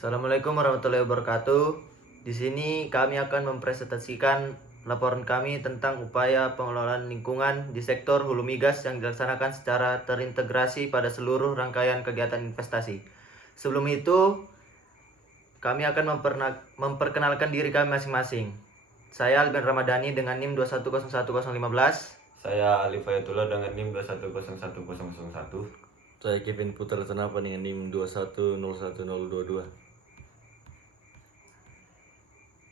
Assalamualaikum warahmatullahi wabarakatuh. Di sini kami akan mempresentasikan laporan kami tentang upaya pengelolaan lingkungan di sektor hulu migas yang dilaksanakan secara terintegrasi pada seluruh rangkaian kegiatan investasi. Sebelum itu, kami akan memperkenalkan diri kami masing-masing. Saya Alben Ramadhani dengan NIM 2101015. Saya Ali Fayatullah dengan NIM 2101001. Saya Kevin Putra Tenapa dengan NIM 2101022.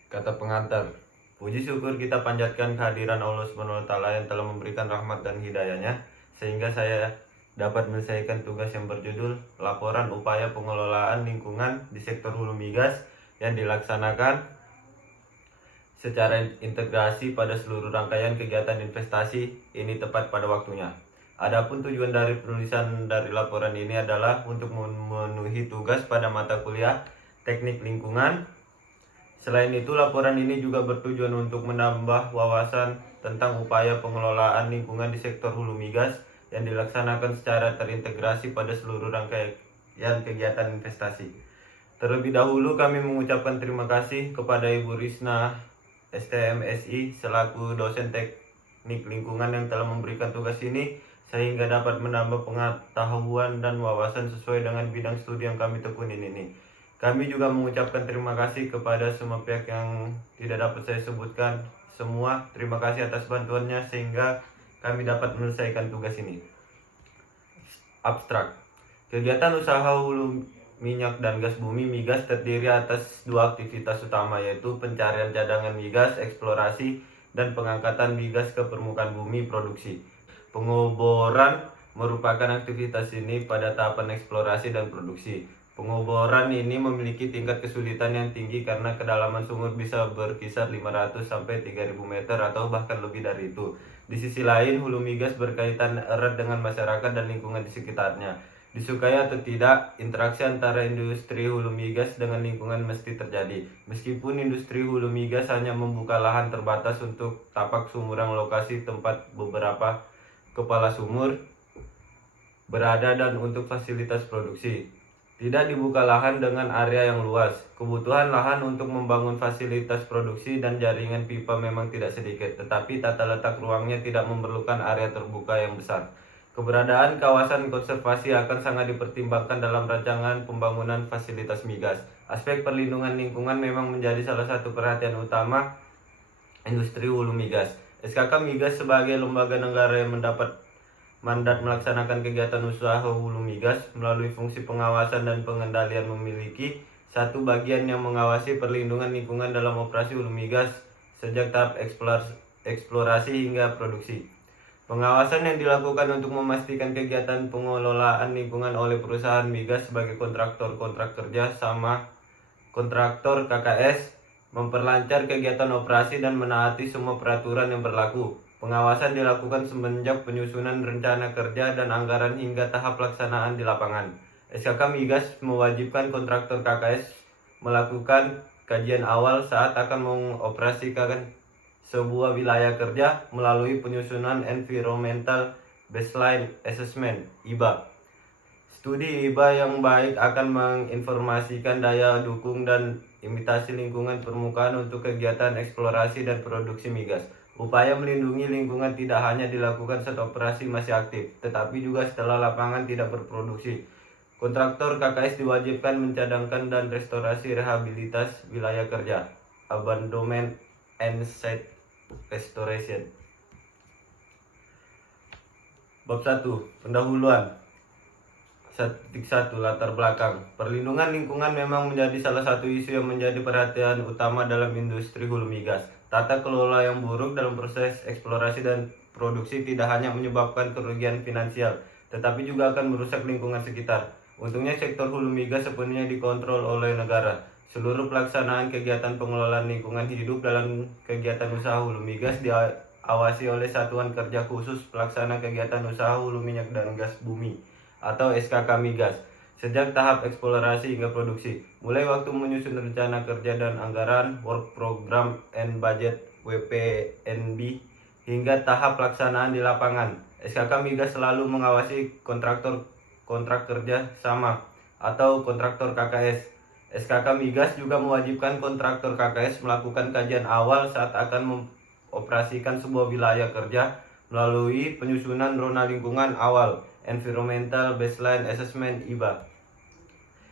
Kata pengantar, puji syukur kita panjatkan kehadiran Allah SWT yang telah memberikan rahmat dan hidayahnya, sehingga saya dapat menyelesaikan tugas yang berjudul Laporan Upaya Pengelolaan Lingkungan di Sektor Hulu Migas yang dilaksanakan secara integrasi pada seluruh rangkaian kegiatan investasi ini tepat pada waktunya. Adapun tujuan dari penulisan dari laporan ini adalah untuk memenuhi tugas pada mata kuliah Teknik Lingkungan. Selain itu, laporan ini juga bertujuan untuk menambah wawasan tentang upaya pengelolaan lingkungan di sektor hulu migas yang dilaksanakan secara terintegrasi pada seluruh rangkaian kegiatan investasi. Terlebih dahulu kami mengucapkan terima kasih kepada Ibu Risna STMSI selaku dosen Teknik Lingkungan yang telah memberikan tugas ini sehingga dapat menambah pengetahuan dan wawasan sesuai dengan bidang studi yang kami tekunin ini. Kami juga mengucapkan terima kasih kepada semua pihak yang tidak dapat saya sebutkan semua. Terima kasih atas bantuannya sehingga kami dapat menyelesaikan tugas ini. Abstrak. Kegiatan usaha hulu minyak dan gas bumi migas terdiri atas dua aktivitas utama, yaitu pencarian cadangan migas, eksplorasi, dan pengangkatan migas ke permukaan bumi produksi. Pengoboran merupakan aktivitas ini pada tahapan eksplorasi dan produksi. Pengoboran ini memiliki tingkat kesulitan yang tinggi karena kedalaman sumur bisa berkisar 500 sampai 3000 meter atau bahkan lebih dari itu. Di sisi lain, hulu migas berkaitan erat dengan masyarakat dan lingkungan di sekitarnya. Disukai atau tidak, interaksi antara industri hulu migas dengan lingkungan mesti terjadi. Meskipun industri hulu migas hanya membuka lahan terbatas untuk tapak sumurang lokasi tempat beberapa kepala sumur berada dan untuk fasilitas produksi. Tidak dibuka lahan dengan area yang luas. Kebutuhan lahan untuk membangun fasilitas produksi dan jaringan pipa memang tidak sedikit, tetapi tata letak ruangnya tidak memerlukan area terbuka yang besar. Keberadaan kawasan konservasi akan sangat dipertimbangkan dalam rancangan pembangunan fasilitas migas. Aspek perlindungan lingkungan memang menjadi salah satu perhatian utama industri hulu migas. SKK Migas sebagai lembaga negara yang mendapat mandat melaksanakan kegiatan usaha hulu migas melalui fungsi pengawasan dan pengendalian memiliki satu bagian yang mengawasi perlindungan lingkungan dalam operasi hulu migas sejak tahap eksplorasi hingga produksi. Pengawasan yang dilakukan untuk memastikan kegiatan pengelolaan lingkungan oleh perusahaan migas sebagai kontraktor kontrak kerja sama kontraktor KKS memperlancar kegiatan operasi dan menaati semua peraturan yang berlaku. Pengawasan dilakukan semenjak penyusunan rencana kerja dan anggaran hingga tahap pelaksanaan di lapangan. SKK Migas mewajibkan kontraktor KKS melakukan kajian awal saat akan mengoperasikan sebuah wilayah kerja melalui penyusunan Environmental Baseline Assessment (IBA). Studi IBA yang baik akan menginformasikan daya dukung dan imitasi lingkungan permukaan untuk kegiatan eksplorasi dan produksi migas. Upaya melindungi lingkungan tidak hanya dilakukan saat operasi masih aktif, tetapi juga setelah lapangan tidak berproduksi. Kontraktor KKS diwajibkan mencadangkan dan restorasi rehabilitas wilayah kerja, abandonment and site restoration. Bab 1. Pendahuluan. 1. Latar belakang. Perlindungan lingkungan memang menjadi salah satu isu yang menjadi perhatian utama dalam industri hulu migas. Tata kelola yang buruk dalam proses eksplorasi dan produksi tidak hanya menyebabkan kerugian finansial, tetapi juga akan merusak lingkungan sekitar. Untungnya sektor hulu migas sepenuhnya dikontrol oleh negara. Seluruh pelaksanaan kegiatan pengelolaan lingkungan hidup dalam kegiatan usaha hulu migas diawasi oleh Satuan Kerja Khusus Pelaksana Kegiatan Usaha Hulu Minyak dan Gas Bumi atau SKK Migas sejak tahap eksplorasi hingga produksi, mulai waktu menyusun rencana kerja dan anggaran, work program and budget WPNB, hingga tahap pelaksanaan di lapangan. SKK Migas selalu mengawasi kontraktor kontrak kerja sama atau kontraktor KKS SKK Migas juga mewajibkan kontraktor KKS melakukan kajian awal saat akan mengoperasikan sebuah wilayah kerja melalui penyusunan zona lingkungan awal (Environmental Baseline Assessment (EBA).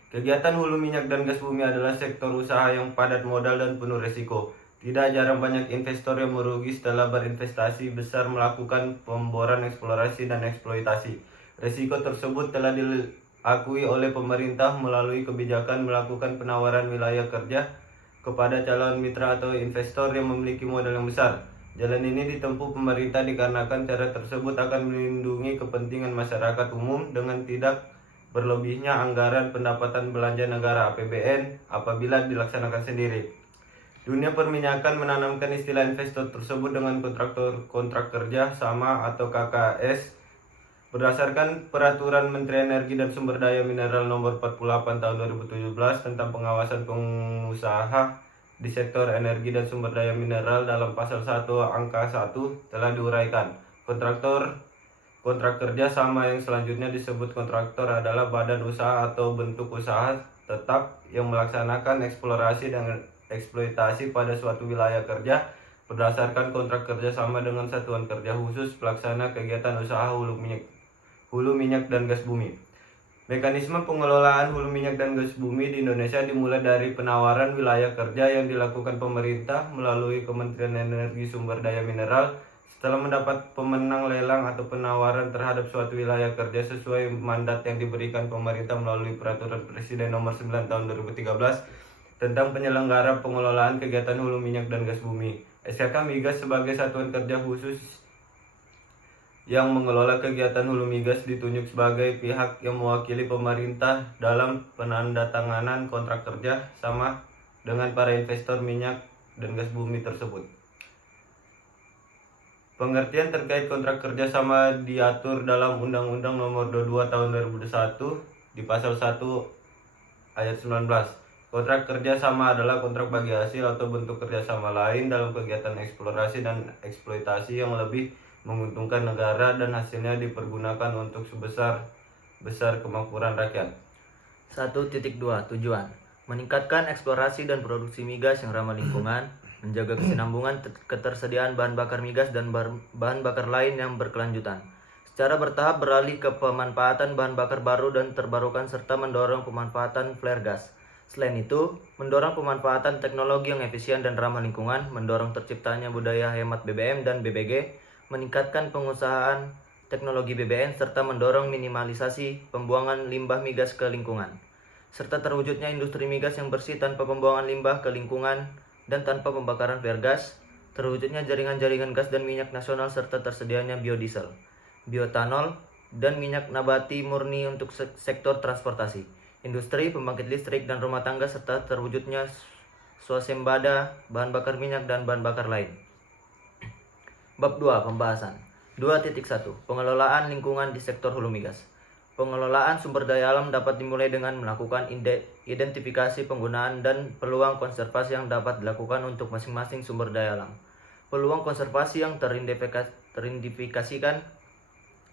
Kegiatan hulu minyak dan gas bumi adalah sektor usaha yang padat modal dan penuh risiko. Tidak jarang banyak investor yang merugi setelah berinvestasi besar melakukan pemboran, eksplorasi, dan eksploitasi. Risiko tersebut telah diakui oleh pemerintah melalui kebijakan melakukan penawaran wilayah kerja kepada calon mitra atau investor yang memiliki modal yang besar. Jalan ini ditempuh pemerintah dikarenakan cara tersebut akan melindungi kepentingan masyarakat umum dengan tidak berlebihnya anggaran pendapatan belanja negara (APBN) apabila dilaksanakan sendiri. Dunia perminyakan menanamkan istilah investor tersebut dengan kontrak kerja sama atau KKS berdasarkan Peraturan Menteri Energi dan Sumber Daya Mineral Nomor 48 Tahun 2017 tentang pengawasan pengusaha di sektor energi dan sumber daya mineral. Dalam pasal 1 angka 1 telah diuraikan kontrak kerja sama yang selanjutnya disebut kontraktor adalah badan usaha atau bentuk usaha tetap yang melaksanakan eksplorasi dan eksploitasi pada suatu wilayah kerja berdasarkan kontrak kerja sama dengan satuan kerja khusus pelaksana kegiatan usaha hulu minyak dan gas bumi. Mekanisme pengelolaan hulu minyak dan gas bumi di Indonesia dimulai dari penawaran wilayah kerja yang dilakukan pemerintah melalui Kementerian Energi Sumber Daya Mineral. Setelah mendapat pemenang lelang atau penawaran terhadap suatu wilayah kerja sesuai mandat yang diberikan pemerintah melalui Peraturan Presiden Nomor 9 Tahun 2013 tentang penyelenggara pengelolaan kegiatan hulu minyak dan gas bumi. SKK Migas sebagai satuan kerja khusus yang mengelola kegiatan hulu migas ditunjuk sebagai pihak yang mewakili pemerintah dalam penandatanganan kontrak kerja sama dengan para investor minyak dan gas bumi tersebut. Pengertian terkait kontrak kerja sama diatur dalam Undang-Undang Nomor 22 Tahun 2001 di pasal 1 ayat 19. Kontrak kerja sama adalah kontrak bagi hasil atau bentuk kerjasama lain dalam kegiatan eksplorasi dan eksploitasi yang lebih menguntungkan negara dan hasilnya dipergunakan untuk sebesar kemakmuran rakyat. 1.2 Tujuan: meningkatkan eksplorasi dan produksi migas yang ramah lingkungan, menjaga kesinambungan ketersediaan bahan bakar migas dan bahan bakar lain yang berkelanjutan, secara bertahap beralih ke pemanfaatan bahan bakar baru dan terbarukan serta mendorong pemanfaatan flare gas. Selain itu, mendorong pemanfaatan teknologi yang efisien dan ramah lingkungan, mendorong terciptanya budaya hemat BBM dan BBG, meningkatkan pengusahaan teknologi BBN, serta mendorong minimalisasi pembuangan limbah migas ke lingkungan, serta terwujudnya industri migas yang bersih tanpa pembuangan limbah ke lingkungan dan tanpa pembakaran flare gas, terwujudnya jaringan-jaringan gas dan minyak nasional serta tersedianya biodiesel, bioetanol, dan minyak nabati murni untuk sektor transportasi, industri, pembangkit listrik, dan rumah tangga, serta terwujudnya swasembada bahan bakar minyak dan bahan bakar lain. Bab 2. Pembahasan 2.1 Pengelolaan lingkungan di sektor hulu migas. Pengelolaan sumber daya alam dapat dimulai dengan melakukan identifikasi penggunaan dan peluang konservasi yang dapat dilakukan untuk masing-masing sumber daya alam. Peluang konservasi yang teridentifikasikan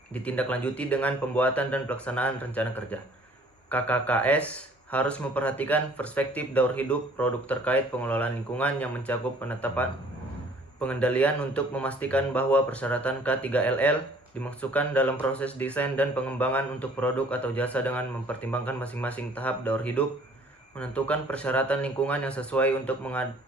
ditindaklanjuti dengan pembuatan dan pelaksanaan rencana kerja. KKKS harus memperhatikan perspektif daur hidup produk terkait pengelolaan lingkungan yang mencakup penetapan pengendalian untuk memastikan bahwa persyaratan K3LL dimasukkan dalam proses desain dan pengembangan untuk produk atau jasa dengan mempertimbangkan masing-masing tahap daur hidup, menentukan persyaratan lingkungan yang sesuai untuk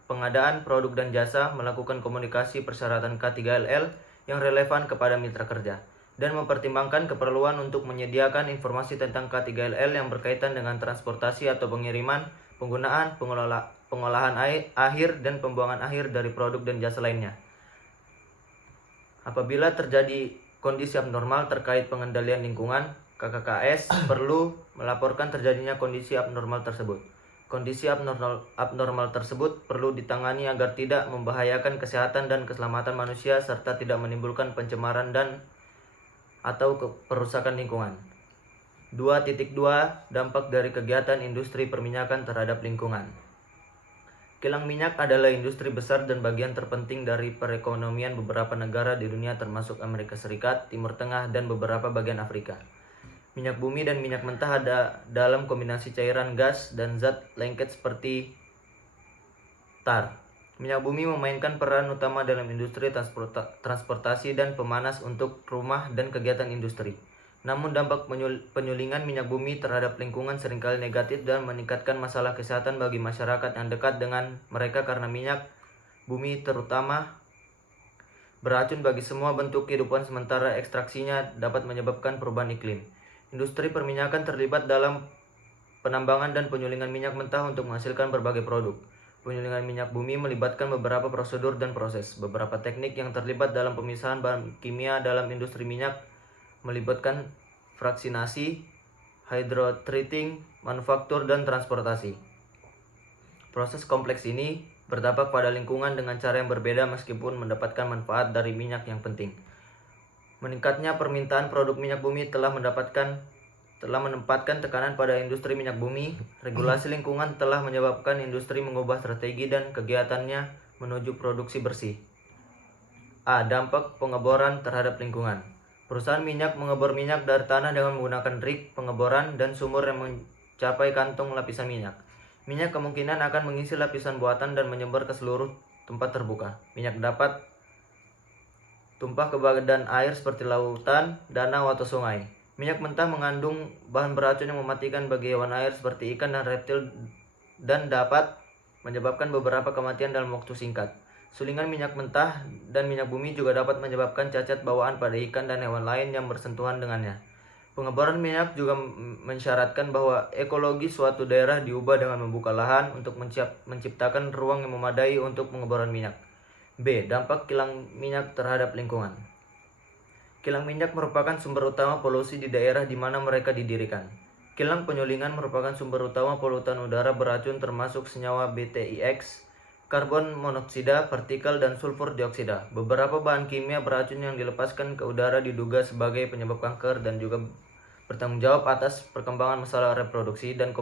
pengadaan produk dan jasa, melakukan komunikasi persyaratan K3LL yang relevan kepada mitra kerja, dan mempertimbangkan keperluan untuk menyediakan informasi tentang K3LL yang berkaitan dengan transportasi atau pengiriman, penggunaan, pengolahan akhir, dan pembuangan akhir dari produk dan jasa lainnya. Apabila terjadi kondisi abnormal terkait pengendalian lingkungan, KKKS perlu melaporkan terjadinya kondisi abnormal tersebut. Kondisi abnormal tersebut perlu ditangani agar tidak membahayakan kesehatan dan keselamatan manusia serta tidak menimbulkan pencemaran atau perusakan lingkungan. 2.2 Dampak dari kegiatan industri perminyakan terhadap lingkungan. Kilang minyak adalah industri besar dan bagian terpenting dari perekonomian beberapa negara di dunia termasuk Amerika Serikat, Timur Tengah, dan beberapa bagian Afrika. Minyak bumi dan minyak mentah ada dalam kombinasi cairan gas dan zat lengket seperti tar. Minyak bumi memainkan peran utama dalam industri transportasi dan pemanas untuk rumah dan kegiatan industri. Namun dampak penyulingan minyak bumi terhadap lingkungan seringkali negatif dan meningkatkan masalah kesehatan bagi masyarakat yang dekat dengan mereka karena minyak bumi terutama beracun bagi semua bentuk kehidupan sementara ekstraksinya dapat menyebabkan perubahan iklim. Industri perminyakan terlibat dalam penambangan dan penyulingan minyak mentah untuk menghasilkan berbagai produk. Penyulingan minyak bumi melibatkan beberapa prosedur dan proses. Beberapa teknik yang terlibat dalam pemisahan bahan kimia dalam industri minyak melibatkan fraksinasi, hydrotreating, manufaktur, dan transportasi. Proses kompleks ini berdampak pada lingkungan dengan cara yang berbeda meskipun mendapatkan manfaat dari minyak yang penting. Meningkatnya permintaan produk minyak bumi telah menempatkan tekanan pada industri minyak bumi. Regulasi lingkungan telah menyebabkan industri mengubah strategi dan kegiatannya menuju produksi bersih. A. Dampak pengeboran terhadap lingkungan. Perusahaan minyak mengebor minyak dari tanah dengan menggunakan rig pengeboran dan sumur yang mencapai kantong lapisan minyak. Minyak kemungkinan akan mengisi lapisan buatan dan menyebar ke seluruh tempat terbuka. Minyak dapat tumpah ke badan air seperti lautan, danau, atau sungai. Minyak mentah mengandung bahan beracun yang mematikan bagi hewan air seperti ikan dan reptil dan dapat menyebabkan beberapa kematian dalam waktu singkat. Sulingan minyak mentah dan minyak bumi juga dapat menyebabkan cacat bawaan pada ikan dan hewan lain yang bersentuhan dengannya. Pengeboran minyak juga mensyaratkan bahwa ekologi suatu daerah diubah dengan membuka lahan untuk menciptakan ruang yang memadai untuk pengeboran minyak. B. Dampak kilang minyak terhadap lingkungan. Kilang minyak merupakan sumber utama polusi di daerah di mana mereka didirikan. Kilang penyulingan merupakan sumber utama polutan udara beracun termasuk senyawa BTIX, karbon monoksida, partikel, dan sulfur dioksida. Beberapa bahan kimia beracun yang dilepaskan ke udara diduga sebagai penyebab kanker dan juga bertanggung jawab atas perkembangan masalah reproduksi dan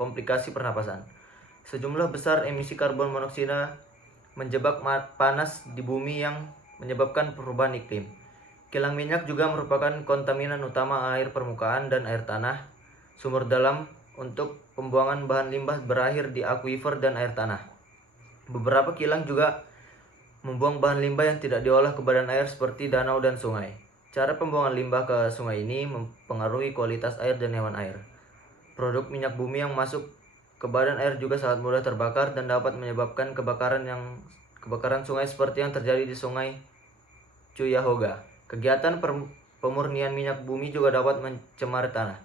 komplikasi pernapasan. Sejumlah besar emisi karbon monoksida menjebak panas di bumi yang menyebabkan perubahan iklim. Kilang minyak juga merupakan kontaminan utama air permukaan dan air tanah. Sumur dalam untuk pembuangan bahan limbah berakhir di akuifer dan air tanah. Beberapa kilang juga membuang bahan limbah yang tidak diolah ke badan air seperti danau dan sungai. Cara pembuangan limbah ke sungai ini mempengaruhi kualitas air dan hewan air. Produk minyak bumi yang masuk ke badan air juga sangat mudah terbakar dan dapat menyebabkan kebakaran sungai seperti yang terjadi di Sungai Cuyahoga. Kegiatan pemurnian minyak bumi juga dapat mencemari tanah.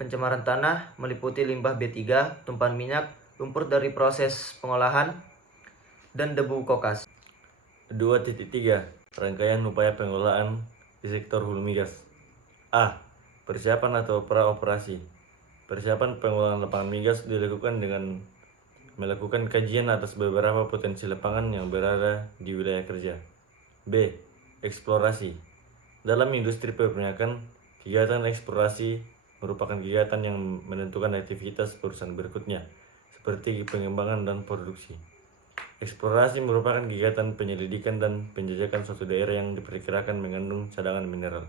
Pencemaran tanah meliputi limbah B3, tumpahan minyak, lumpur dari proses pengolahan, dan debu kokas. 2.3 Rangkaian upaya pengelolaan di sektor hulu migas. A. Persiapan atau pra-operasi. Persiapan pengelolaan lapangan migas dilakukan dengan melakukan kajian atas beberapa potensi lapangan yang berada di wilayah kerja. B. Eksplorasi. Dalam industri perminyakan, kegiatan eksplorasi merupakan kegiatan yang menentukan aktivitas perusahaan berikutnya, seperti pengembangan dan produksi. Eksplorasi merupakan kegiatan penyelidikan dan penjajakan suatu daerah yang diperkirakan mengandung cadangan mineral.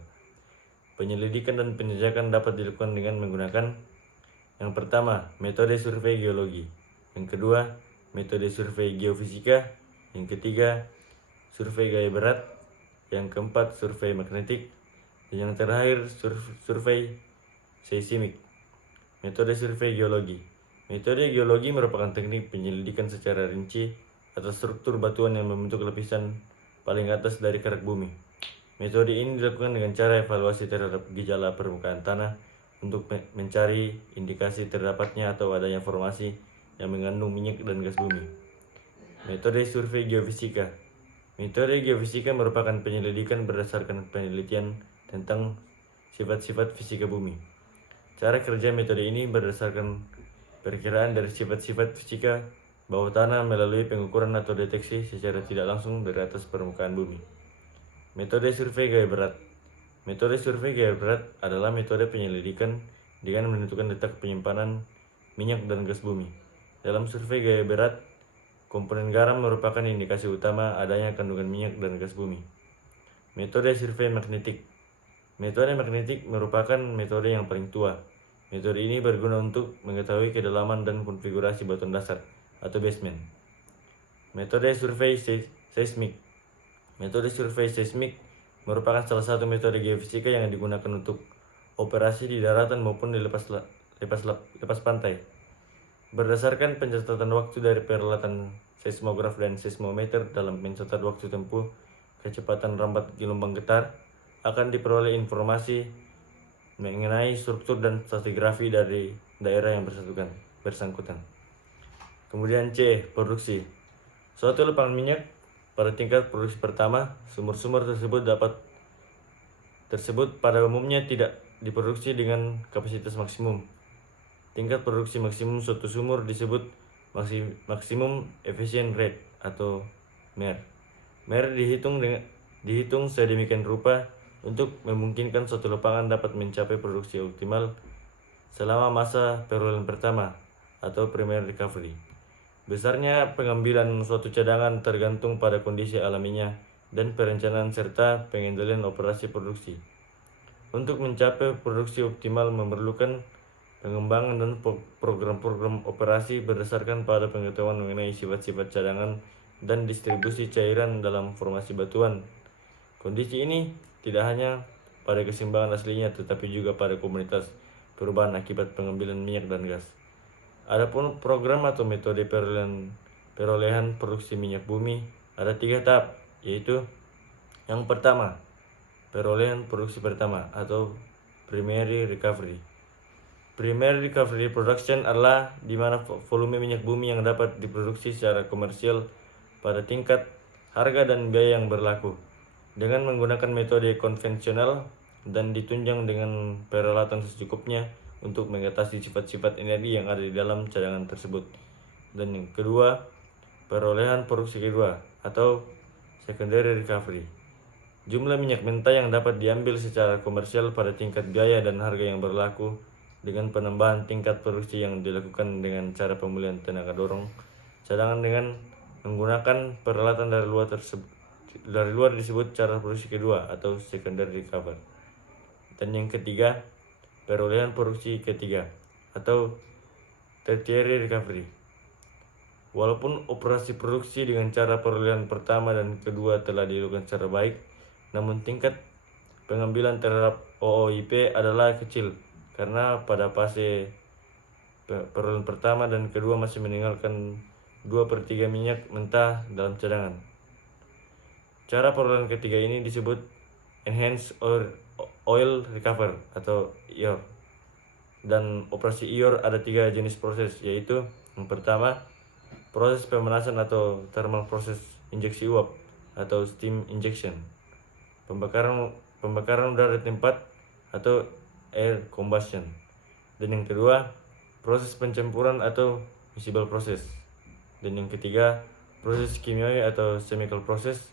Penyelidikan dan penjajakan dapat dilakukan dengan menggunakan yang pertama, metode survei geologi. Yang kedua, metode survei geofisika. Yang ketiga, survei gaya berat. Yang keempat, survei magnetik. Dan yang terakhir, survei seismik. Metode survei geologi. Metode geologi merupakan teknik penyelidikan secara rinci atas struktur batuan yang membentuk lapisan paling atas dari kerak bumi. Metode ini dilakukan dengan cara evaluasi terhadap gejala permukaan tanah untuk mencari indikasi terdapatnya atau adanya formasi yang mengandung minyak dan gas bumi. Metode survei geofisika. Metode geofisika merupakan penyelidikan berdasarkan penelitian tentang sifat-sifat fisika bumi. Cara kerja metode ini berdasarkan perkiraan dari sifat-sifat fisika bawah tanah melalui pengukuran atau deteksi secara tidak langsung dari atas permukaan bumi. Metode survei gaya berat. Metode survei gaya berat adalah metode penyelidikan dengan menentukan letak penyimpanan minyak dan gas bumi. Dalam survei gaya berat, komponen garam merupakan indikasi utama adanya kandungan minyak dan gas bumi. Metode survei magnetik. Metode magnetik merupakan metode yang paling tua. Metode ini berguna untuk mengetahui kedalaman dan konfigurasi batuan dasar atau basement. Metode survei seismik. Metode survei seismik merupakan salah satu metode geofisika yang digunakan untuk operasi di daratan maupun di lepas pantai. Berdasarkan pencatatan waktu dari peralatan seismograf dan seismometer dalam mencatat waktu tempuh kecepatan rambat gelombang getar, akan diperoleh informasi mengenai struktur dan stratigrafi dari daerah yang bersangkutan. Kemudian C. Produksi. Suatu lapangan minyak pada tingkat produksi pertama, sumur-sumur tersebut pada umumnya tidak diproduksi dengan kapasitas maksimum. Tingkat produksi maksimum suatu sumur disebut maksimum efficient rate atau MER. MER dihitung sedemikian rupa untuk memungkinkan suatu lapangan dapat mencapai produksi optimal selama masa perolehan pertama atau primary recovery. Besarnya pengambilan suatu cadangan tergantung pada kondisi alaminya dan perencanaan serta pengendalian operasi produksi. Untuk mencapai produksi optimal memerlukan pengembangan dan program-program operasi berdasarkan pada pengetahuan mengenai sifat-sifat cadangan dan distribusi cairan dalam formasi batuan. Kondisi ini tidak hanya pada keseimbangan aslinya tetapi juga pada komunitas perubahan akibat pengambilan minyak dan gas. Adapun program atau metode perolehan produksi minyak bumi ada 3 tahap, yaitu yang pertama, perolehan produksi pertama atau primary recovery. Primary recovery production adalah di mana volume minyak bumi yang dapat diproduksi secara komersial pada tingkat harga dan biaya yang berlaku dengan menggunakan metode konvensional dan ditunjang dengan peralatan secukupnya untuk mengatasi sifat-sifat energi yang ada di dalam cadangan tersebut. Dan yang kedua, perolehan produksi kedua atau secondary recovery. Jumlah minyak mentah yang dapat diambil secara komersial pada tingkat biaya dan harga yang berlaku dengan penambahan tingkat produksi yang dilakukan dengan cara pemulihan tenaga dorong cadangan dengan menggunakan peralatan dari luar disebut cara produksi kedua atau secondary recovery. Dan yang ketiga, perolehan produksi ketiga atau tertiary recovery. Walaupun operasi produksi dengan cara perolehan pertama dan kedua telah dilakukan secara baik, namun tingkat pengambilan terhadap OOIP adalah kecil karena pada fase perolehan pertama dan kedua masih meninggalkan 2/3 minyak mentah dalam cadangan. Cara perolehan ketiga ini disebut enhanced oil recovery atau EOR. Dan operasi EOR ada 3 jenis proses, yaitu yang pertama, proses pemanasan atau thermal process injeksi uap atau steam injection, pembakaran udara di tempat atau air combustion. Dan yang kedua, proses pencampuran atau miscible process. Dan yang ketiga, proses kimiawi atau chemical process.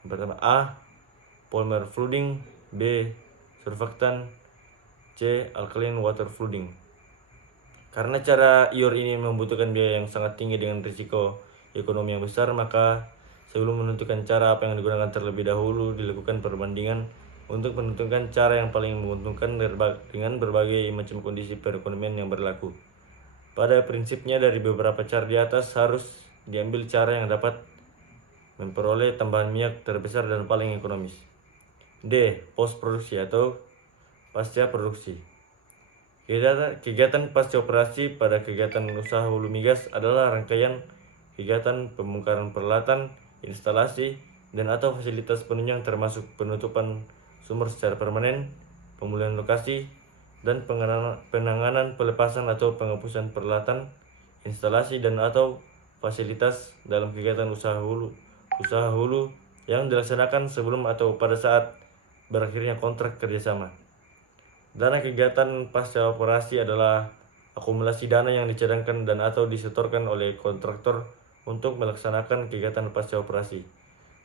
Yang pertama A, polymer flooding, B, surfactant, C, alkaline water flooding. Karena cara EOR ini membutuhkan biaya yang sangat tinggi dengan risiko ekonomi yang besar, maka sebelum menentukan cara apa yang digunakan terlebih dahulu dilakukan perbandingan untuk menentukan cara yang paling menguntungkan dengan berbagai macam kondisi perekonomian yang berlaku. Pada prinsipnya dari beberapa cara di atas harus diambil cara yang dapat memperoleh tambahan minyak terbesar dan paling ekonomis. D. Post produksi atau pasca produksi. Kegiatan pasca operasi pada kegiatan usaha hulu migas adalah rangkaian kegiatan pembongkaran peralatan, instalasi, dan atau fasilitas penunjang termasuk penutupan sumur secara permanen, pemulihan lokasi, dan penanganan pelepasan atau penghapusan peralatan, instalasi, dan atau fasilitas dalam kegiatan usaha hulu yang dilaksanakan sebelum atau pada saat berakhirnya kontrak kerjasama. Dana kegiatan pasca operasi adalah akumulasi dana yang dicadangkan dan atau disetorkan oleh kontraktor untuk melaksanakan kegiatan pasca operasi.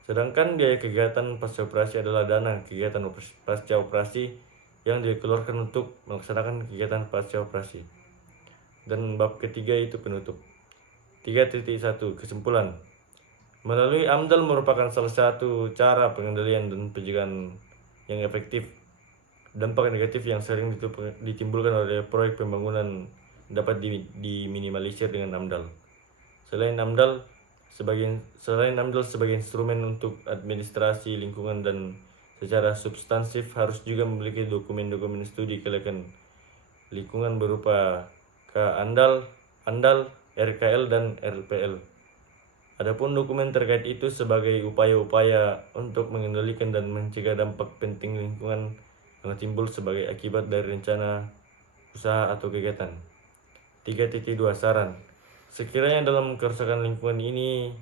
Sedangkan biaya kegiatan pasca operasi adalah dana kegiatan pasca operasi yang dikeluarkan untuk melaksanakan kegiatan pasca operasi. Dan bab ketiga itu penutup. 3.1 Kesimpulan. Melalui AMDAL merupakan salah satu cara pengendalian dan pencegahan yang efektif dampak negatif yang sering ditimbulkan oleh proyek pembangunan dapat diminimalisir dengan AMDAL. Selain AMDAL sebagai instrumen untuk administrasi lingkungan dan secara substansif harus juga memiliki dokumen-dokumen studi kelayakan lingkungan berupa KANDAL, ANDAL, RKL, dan RPL. Adapun dokumen terkait itu sebagai upaya-upaya untuk mengendalikan dan mencegah dampak penting lingkungan yang timbul sebagai akibat dari rencana usaha atau kegiatan. 3.2 Saran. Sekiranya dalam kerusakan lingkungan ini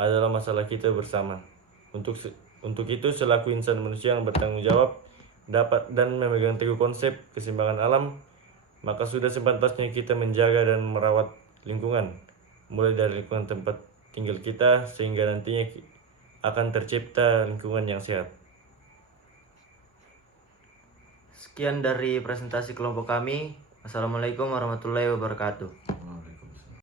adalah masalah kita bersama. Untuk itu selaku insan manusia yang bertanggung jawab dapat dan memegang teguh konsep keseimbangan alam, maka sudah sepantasnya kita menjaga dan merawat lingkungan, mulai dari lingkungan tempat tinggal kita sehingga nantinya akan tercipta lingkungan yang sehat. Sekian dari presentasi kelompok kami. Assalamualaikum warahmatullahi wabarakatuh.